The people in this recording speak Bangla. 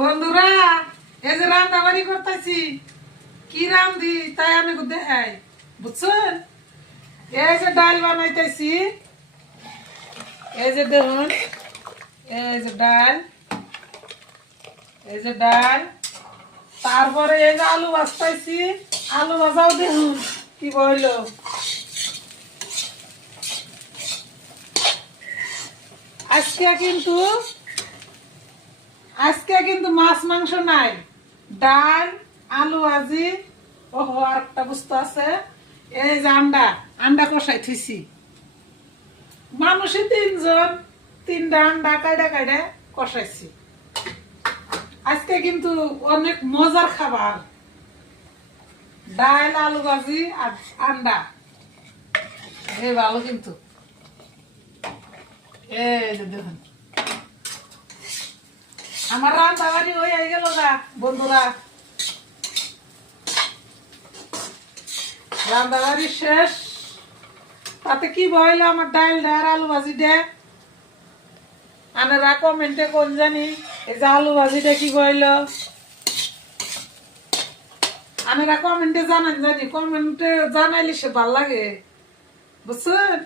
বন্ধুরা, এই যে রান্না বাড়ি করতেছি, কি রান্ধি তাই আমি দেখাই, বুঝছেন? এই যে ডাল বানাইতেছি, এই যে দেখুন, এই যে ডাল, এই যে ডাল, তারপরে এই যে আলু ভাজতেছি, আলু ভাজাও দেখুন কি বইল। আজকে কিন্তু মাছ মাংস নাই, ডাল, আলু ভাজি, ওহো আর একটা বস্তু আছে, এই যে আন্ডা, আন্ডা কষাই থুইছি। মানুষই তিনজন, তিনটা আন্ডা কাইডা কাইডা কষাইছি। আজকে কিন্তু অনেক মজার খাবার, ডাল, আলু ভাজি আর আন্ডা, এই ভালো কিন্তু। এই যে দেখুন, আমার রান্না বাড়ি হয়ে গেল গা বন্ধুরা, রান্না বাড়ি শেষ। তাতে কি বইলো আমার ডাল আর আলু ভাজিটা, আনারা কমেন্টে কোন জানি এই যে আলু ভাজিটা কি বইলো, আনারা কমেন্টে জানান, জানি কমেন্টে জানাইলে সে ভাল লাগে, বুঝছেন?